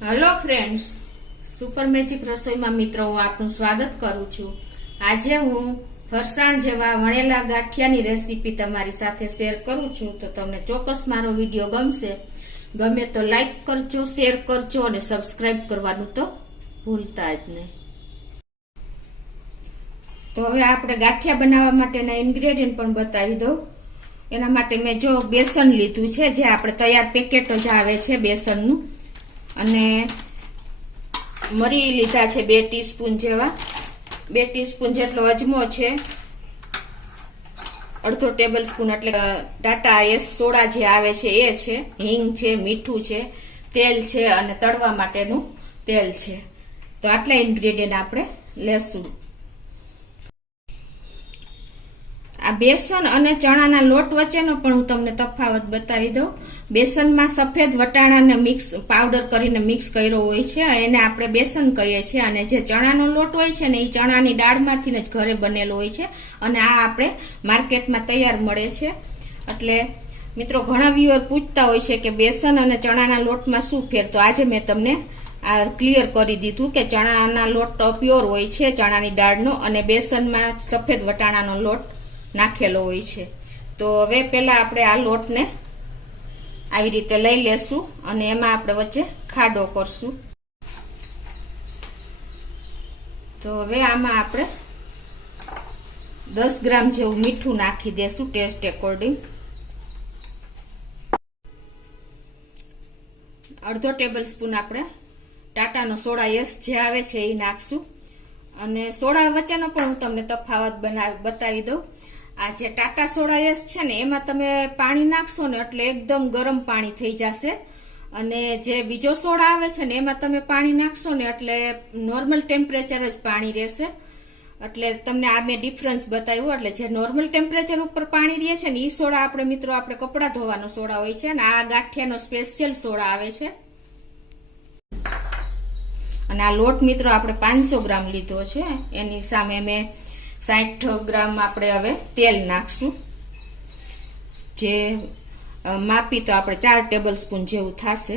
Hello friends, super magic રસોઈમાં મિત્રો હું આપનું સ્વાગત કરું છું। આજે હું ફરસાણ જેવા વણેલા ગાંઠિયાની રેસીપી તમારી સાથે શેર કરું છું। તો તમને ચોક્કસ મારો વિડીયો ગમશે। ગમે તો લાઈક કરજો, શેર કરજો અને સબસ્ક્રાઇબ કરવાનું તો ભૂલતા જ નહીં। તો હવે આપણે ગાંઠિયા બનાવવા માટેના ઇન્ગ્રેડિયન્ટ પણ બતાવી દઉં। એના માટે મેં જો બેસન લીધું છે, જે આપણે તૈયાર પેકેટ જ આવે છે બેસનનું, અને મરી લીધા છે 2 ટીસ્પૂન જેવા, 2 ટીસ્પૂન જેટલો અજમો છે, અડધો ટેબલ સ્પૂન એટલે ટાટા આઈએસ સોડા જે આવે છે એ છે, હિંગ છે, મીઠું છે, તેલ છે અને તળવા માટેનું તેલ છે। તો આટલા ઇન્ગ્રેડિયન્ટ આપણે લેશું। આ બેસન અને ચણાના લોટ વચ્ચેનો પણ હું તમને તફાવત બતાવી દઉં। બેસનમાં સફેદ વટાણાને મિક્સ પાવડર કરીને મિક્સ કર્યો હોય છે, એને આપણે બેસન કહીએ છીએ, અને જે ચણાનો લોટ હોય છે ને એ ચણાની દાળમાંથી જ ઘરે બનેલો હોય છે, અને આ આપણે માર્કેટમાં તૈયાર મળે છે। એટલે મિત્રો ઘણા વ્યુઅર પૂછતા હોય છે કે બેસન અને ચણાના લોટમાં શું ફેર, તો આજે મેં તમને આ ક્લિયર કરી દીધું કે ચણાના લોટ પ્યોર હોય છે, ચણાની દાળનો, અને બેસનમાં સફેદ વટાણાનો લોટ નાખેલો હોય છે। તો હવે પેલા આપણે આ લોટને આવી રીતે લઈ લેશું અને એમાં આપણે વચ્ચે ખાડો કરશું। તો હવે આમાં આપણે 10 ગ્રામ જેવું મીઠું નાખી દેશું ટેસ્ટ એકોર્ડિંગ, અડધો ટેબલ સ્પૂન આપણે ટાટાનો સોડા યસ જે આવે છે એ નાખશું। અને સોડા વચ્ચેનો પણ હું તમને તફાવત બતાવી દઉં। આ જે ટાટા સોડા યસ છે ને એમાં તમે પાણી નાખશો ને એટલે એકદમ ગરમ પાણી થઈ જશે, અને જે બીજો સોડા આવે છે ને એમાં તમે પાણી નાખશો ને એટલે નોર્મલ ટેમ્પરેચર જ પાણી રહેશે। એટલે તમને આ મેં ડિફરન્સ બતાવ્યું। એટલે જે નોર્મલ ટેમ્પરેચર ઉપર પાણી રહે છે ને એ સોડા આપણે મિત્રો આપણે કપડાં ધોવાનો સોડા હોય છે, અને આ ગાંઠિયાનો સ્પેશિયલ સોડા આવે છે। અને આ લોટ મિત્રો આપણે 500 ગ્રામ લીધો છે, એની સામે મેં 60 ગ્રામ આપણે હવે તેલ નાખશું, જે માપી તો આપણે 4 ટેબલ સ્પૂન જેવું થશે।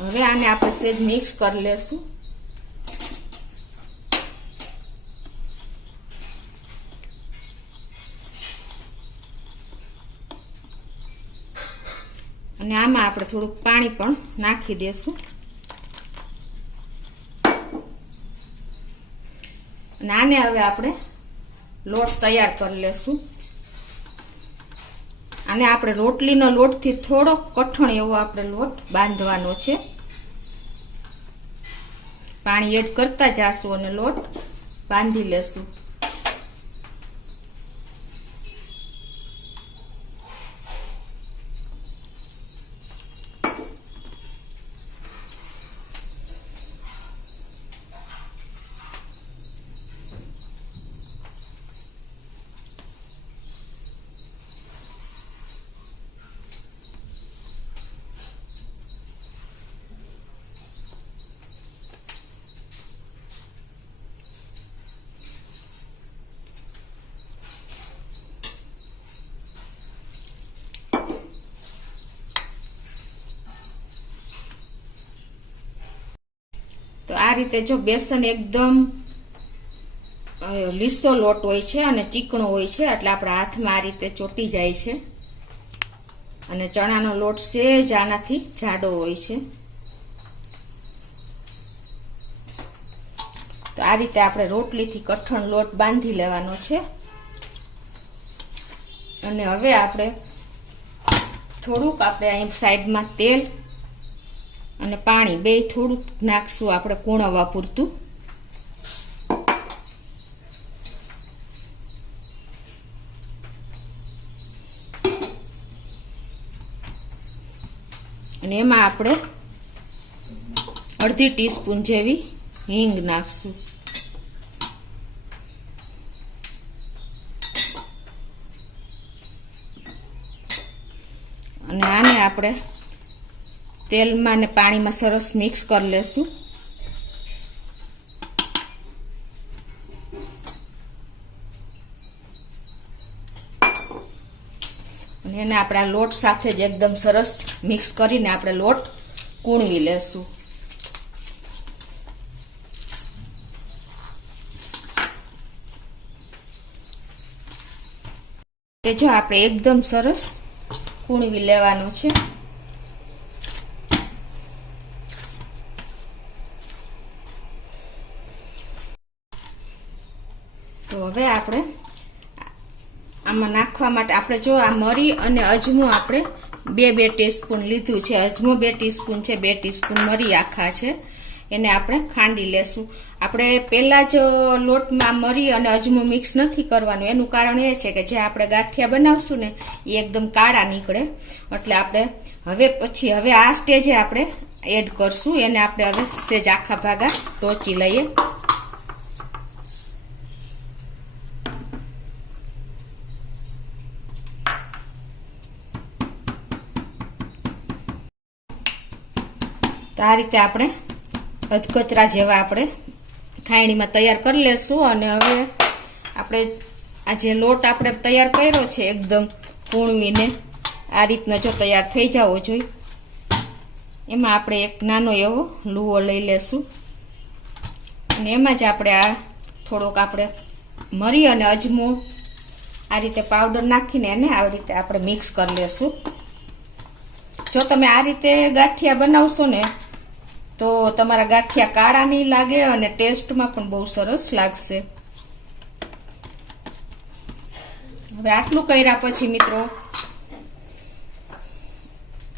હવે આને આપણે સેજ મિક્સ કરી લેશું। અને આમાં આપણે થોડુંક પાણી પણ નાખી દેશું, અને આને હવે આપણે લોટ તૈયાર કરી લેશું। આને આપણે રોટલીનો લોટથી થોડોક કઠણ એવો આપણે લોટ બાંધવાનો છે। પાણી એડ કરતા જાશું અને લોટ બાંધી લેશું। તો આ રીતે જો બેસન એકદમ લીસો લોટ હોય છે અને ચીકણો હોય છે, એટલે આપણા હાથમાં આ રીતે ચોટી જાય છે, અને ચણાનો લોટ સેજ આનાથી જાડો હોય છે। તો આ રીતે આપણે રોટલીથી કઠણ લોટ બાંધી લેવાનો છે। અને હવે આપણે થોડુંક આપણે અહીં સાઈડમાં તેલ અને પાણી બે થોડુંક નાખશું આપણે કૂણવવા પૂરતું, અને એમાં આપણે અડધી ટીસ્પૂન જેવી હિંગ નાખશું। અને આને આપણે તેલમાં ને પાણીમાં સરસ મિક્સ કરી લેશું. અને એને આપણા લોટ સાથે જ એકદમ સરસ મિક્સ કરીને આપણે લોટ કૂણવી લેશું. જો આપણે એકદમ સરસ કૂણવી લેવાનું છે. તો હવે આપણે આમાં નાખવા માટે આપણે જો આ મરી અને અજમો આપણે બે ટીસ્પૂન લીધું છે. અજમો 2 ટીસ્પૂન છે, 2 ટીસ્પૂન મરી આખા છે. એને આપણે ખાંડી લેશું. આપણે પહેલા જ લોટમાં મરી અને અજમો મિક્સ નથી કરવાનું. એનું કારણ એ છે કે જે આપણે ગાંઠિયા બનાવશું ને એ એકદમ કાળા નીકળે. એટલે આપણે હવે આ સ્ટેજે આપણે એડ કરશું. એને આપણે હવે સેજ આખા ભાગા ટોચી લઈએ. તો આ રીતે આપણે અધકચરા જેવા આપણે ખાયણીમાં તૈયાર કરી લેશું. અને હવે આપણે આ જે લોટ આપણે તૈયાર કર્યો છે એકદમ કૂણવીને આ રીતનો જો તૈયાર થઈ જવો જોઈએ. એમાં આપણે એક નાનો એવો લુવો લઈ લેશું. અને એમાં જ આપણે આ થોડોક આપણે મરી અને અજમો આ રીતે પાવડર નાખીને એને આવી રીતે આપણે મિક્સ કરી લેશું. જો તમે આ રીતે ગાંઠિયા બનાવશો ને તો તમારા ગાંઠિયા કાળા નહીં લાગે અને ટેસ્ટમાં પણ બહુ સરસ લાગશે. હવે આટલું કર્યા પછી મિત્રો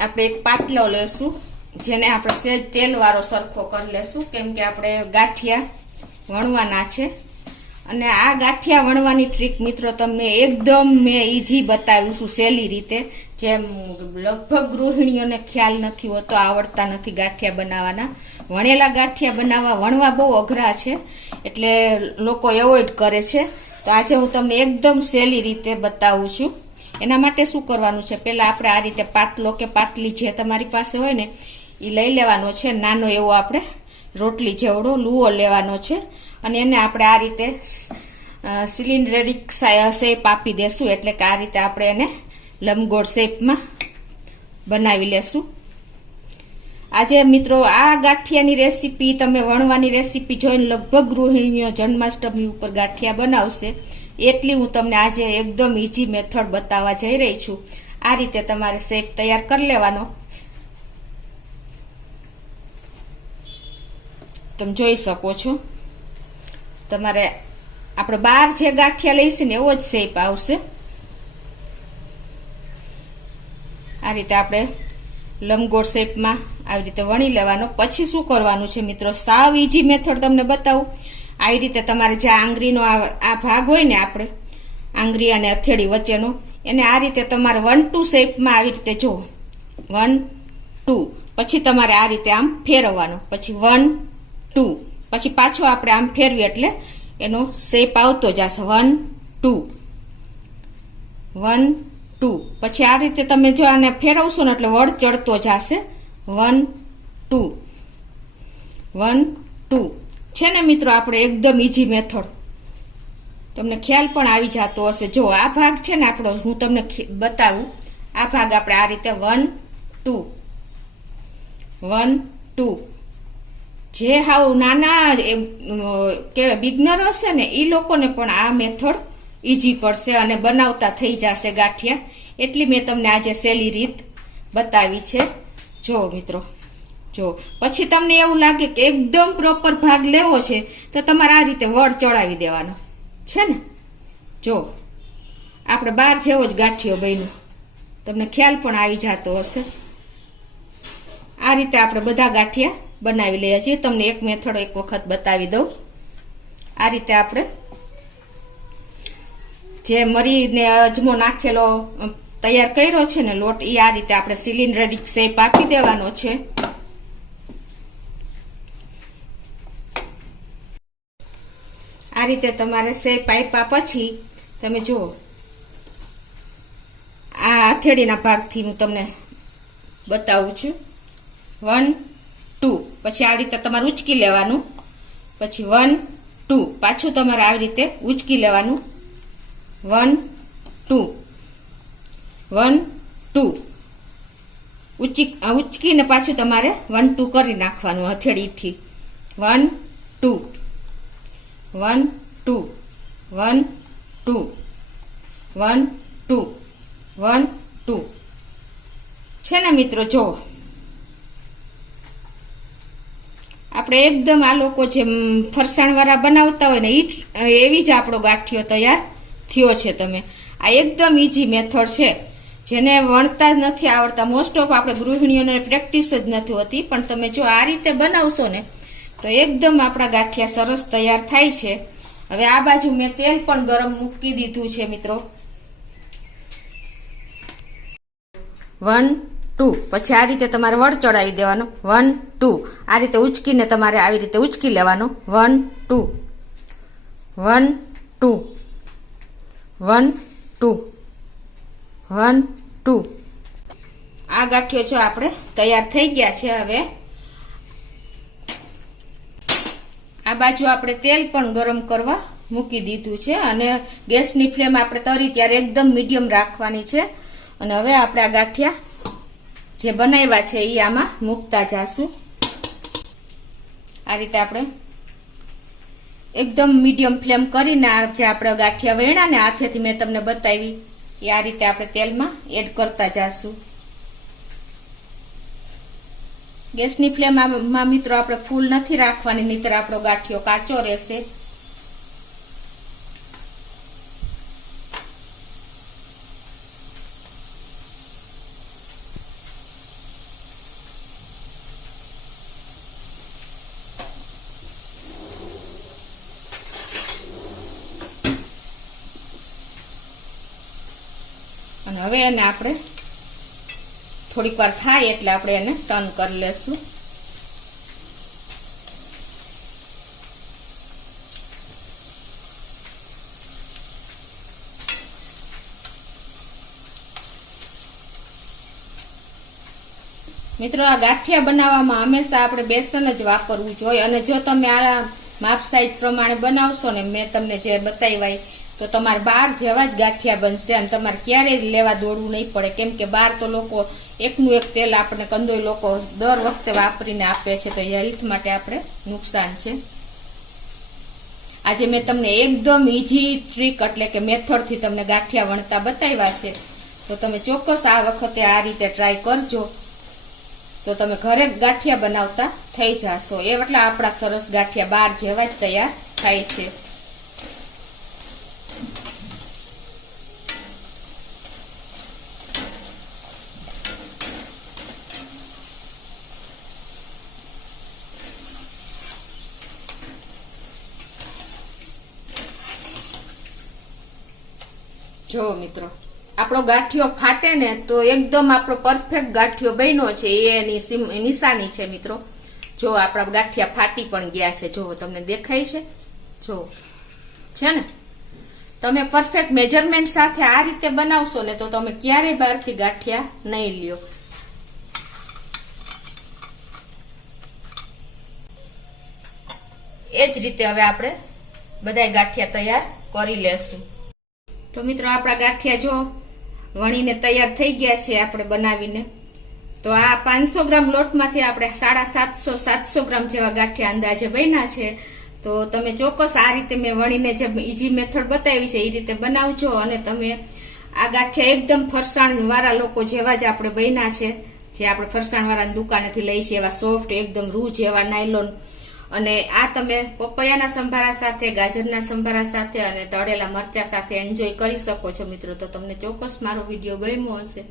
આપણે એક પાટલો લેશું. જેને આપણે સેજ તેલ વાળો સરખો કરી લેશું. કેમ કે આપણે ગાંઠિયા વણવાના છે. અને આ ગાંઠિયા વણવાની ટ્રીક મિત્રો તમને એકદમ મેં ઈઝી બતાવ્યું છું, સહેલી રીતે. જેમ લગભગ ગૃહિણીઓને ખ્યાલ નથી હોતો, આવડતા નથી ગાંઠિયા બનાવવાના. વણેલા ગાંઠિયા વણવા બહુ અઘરા છે, એટલે લોકો એવોઇડ કરે છે. તો આજે હું તમને એકદમ સહેલી રીતે બતાવું છું. એના માટે શું કરવાનું છે, પહેલા આપણે આ રીતે પાટલો કે પાટલી જે તમારી પાસે હોય ને એ લઈ લેવાનો છે. નાનો એવો આપણે રોટલી જેવડો લુવો લેવાનો છે. અને એને આપણે આ રીતે સિલિન્ડરિક શેપ આપી દેશું. એટલે કે આ રીતે આપણે એને લંબગોળ શેપમાં બનાવી લેશું. આજે મિત્રો આ ગાંઠિયાની રેસીપી તમે વણવાની રેસીપી જોઈને લગભગ ગૃહિણીઓ જન્માષ્ટમી ઉપર ગાંઠિયા બનાવશે. એટલી હું તમને આજે એકદમ ઈઝી મેથડ બતાવવા જઈ રહી છું. આ રીતે તમારે શેપ તૈયાર કરી લેવાનો. તમે જોઈ શકો છો. તમારે આપણે બહાર જે ગાંઠિયા લઈશું ને એવો જ શેપ આવશે. આ રીતે આપણે લંબગોળ શેપમાં આવી રીતે વણી લેવાનો. પછી શું કરવાનું છે મિત્રો, સાવ ઈઝી મેથડ તમને બતાવું. આવી રીતે તમારે જે આંગળીનો આ ભાગ હોય ને, આપણે આંગળી અને હથેળી વચ્ચેનો, એને આ રીતે તમારે 1-2 શેપમાં આવી રીતે જો 1-2 પછી તમારે આ રીતે આમ ફેરવવાનો. પછી 1-2 પછી પાછો આપણે આમ ફેરવી એટલે એનો શેપ આવતો જશે. 1-2 1-2 પછી આ રીતે તમે જો આને ફેરવશો ને એટલે વળ ચડતો જશે. 1-2 1-2 છે ને મિત્રો, આપણે એકદમ ઈઝી મેથડ. તમને ખ્યાલ પણ આવી જતો હશે. જો આ ભાગ છે ને આપણો, હું તમને બતાવું. આ ભાગ આપણે આ રીતે 1-2 1-2 જે હાવ નાના કે બિગનર હશે ને એ લોકોને પણ આ મેથડ ઈઝી પડશે અને બનાવતા થઈ જશે ગાંઠિયા. એટલી મેં તમને આજે સહેલી રીત બતાવી છે. જો મિત્રો, જો પછી તમને એવું લાગે કે એકદમ પ્રોપર ભાગ લેવો છે તો તમારે આ રીતે વળ ચડાવી દેવાનો છે ને. જો આપણે બહાર જેવો જ ગાંઠિયો બન્યો, તમને ખ્યાલ પણ આવી જતો હશે. આ રીતે આપણે બધા ગાંઠિયા બનાવી લઈએ છીએ. તમને એક મેથડ એક વખત બતાવી દઉં. આ રીતે આપણે જે મરીને અજમો નાખેલો તૈયાર કર્યો છે ને લોટ, એ આ રીતે આપણે સિલિન્ડરિક શેપ આપી દેવાનો છે. આ રીતે તમારે શેપ આપ્યા પછી તમે જુઓ, આ હથેળીના ભાગથી હું તમને બતાવું છું. 1 2 પછી આવી રીતે તમારે ઉચકી લેવાનું, પછી 1 2 પાછું તમારે આવી રીતે ઉચકી લેવાનું, 1 2 1 2 ઉચકીને પાછું તમારે 1 2 કરી નાખવાનું હથેળીથી, 1 2 1 2 1 2 1 2 1 2 છે ને મિત્રો. જો આપણે એકદમ આ લોકો જે ફરસાણ વાળા બનાવતા હોય ને એવી જ આપણો ગાંઠિયો તૈયાર થયો છે. તમે આ એકદમ ઈઝી મેથડ છે, જેને વણતા જ નથી આવડતા, મોસ્ટ ઓફ આપણે ગૃહિણીઓને પ્રેક્ટિસ જ નથી હોતી, પણ તમે જો આ રીતે બનાવશો ને તો એકદમ આપણા ગાંઠિયા સરસ તૈયાર થાય છે. હવે આ બાજુ મેં તેલ પણ ગરમ મૂકી દીધું છે મિત્રો. 1 2 પછી આ રીતે તમારે વળ ચડાવી દેવાનો, 1 2 આ રીતે ઉચકીને તમારે આવી રીતે ઉચકી લેવાનો, 1 2 1 2 1 2 1 2 આ ગાંઠિયો જો આપણે તૈયાર થઈ ગયા છે. હવે આ બાજુ આપણે તેલ પણ ગરમ કરવા મૂકી દીધું છે અને ગેસની ફ્લેમ આપણે તરી ત્યારે એકદમ મીડિયમ રાખવાની છે. અને હવે આપણે આ ગાંઠિયા જે બનાવ્યા છે એ આમાં મૂકતા જાશું. આ રીતે આપણે એકદમ મીડિયમ ફ્લેમ કરીને જે આપણે ગાંઠિયા વેણા ને હાથેથી મેં તમને બતાવી એ આ રીતે આપણે તેલમાં એડ કરતા જાશું. ગેસની ફ્લેમમાં મિત્રો આપણે ફૂલ નથી રાખવાની, નહીતર આપણો ગાંઠિયો કાચો રહેશે. અને હવે એને આપણે થોડીક વાર થાય એટલે આપણે એને ટર્ન કરી લેશું. મિત્રો આ ગાંઠિયા બનાવવામાં હંમેશા આપણે બેસન જ વાપરવું જોઈએ, અને જો તમે આ માપ સાઈઝ પ્રમાણે બનાવશો ને મેં તમને જે બતાવ્યા તો તમારે 12 જેવા જ ગાંઠિયા બનશે અને તમારે ક્યારેય લેવા દોડવું નહીં પડે. કેમ કે બહાર તો લોકો એકનું એક તેલ આપણે કંદોઈ લોકો દર વખતે વાપરીને આપે છે, તો હેલ્થ માટે આપણે નુકસાન છે. આજે મેં તમને એકદમ ઈઝી ટ્રીક એટલે કે મેથડથી તમને ગાંઠિયા વણતા બતાવ્યા છે, તો તમે ચોક્કસ આ વખતે આ રીતે ટ્રાય કરજો, તો તમે ઘરે ગાંઠિયા બનાવતા થઈ જશો. એ એટલે આપણા સરસ ગાંઠિયા 12 જેવા જ તૈયાર થાય છે. જો મિત્રો આપણો ગાંઠિયો ફાટે ને તો એકદમ આપણો પરફેક્ટ ગાંઠિયો બન્યો છે, એની નિશાની છે મિત્રો. જો આપણા ગાંઠિયા ફાટી પણ ગયા છે, જો તમને દેખાય છે, જો છે ને. તમે પરફેક્ટ મેજરમેન્ટ સાથે આ રીતે બનાવશો ને તો તમે ક્યારેય બહારથી ગાંઠિયા નહીં લ્યો. એ જ રીતે હવે આપણે બધા ગાંઠિયા તૈયાર કરી લેશું. તો મિત્રો આપણા ગાંઠિયા જો વણીને તૈયાર થઈ ગયા છે આપણે બનાવીને. તો આ 500 ગ્રામ લોટમાંથી આપણે 750 ગ્રામ જેવા ગાંઠિયા અંદાજે બન્યા છે. તો તમે ચોક્કસ આ રીતે મેં વણીને જે ઈઝી મેથડ બતાવી છે એ રીતે બનાવજો, અને તમે આ ગાંઠિયા એકદમ ફરસાણ વાળા લોકો જેવા જ આપણે બન્યા છે, જે આપણે ફરસાણ વાળાની દુકાનેથી લઈ છે એવા સોફ્ટ એકદમ રૂ જેવા નાયલોન. અને આ તમે પપૈયાના સંભારા સાથે, ગાજરના સંભારા સાથે અને તળેલા મરચા સાથે એન્જોય કરી શકો છો મિત્રો. તો તમને ચોક્કસ મારો વિડીયો ગમ્યો હશે.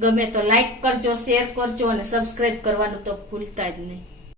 ગમે તો લાઈક કરજો, શેર કરજો અને સબસ્ક્રાઇબ કરવાનું તો ભૂલતા જ નહીં.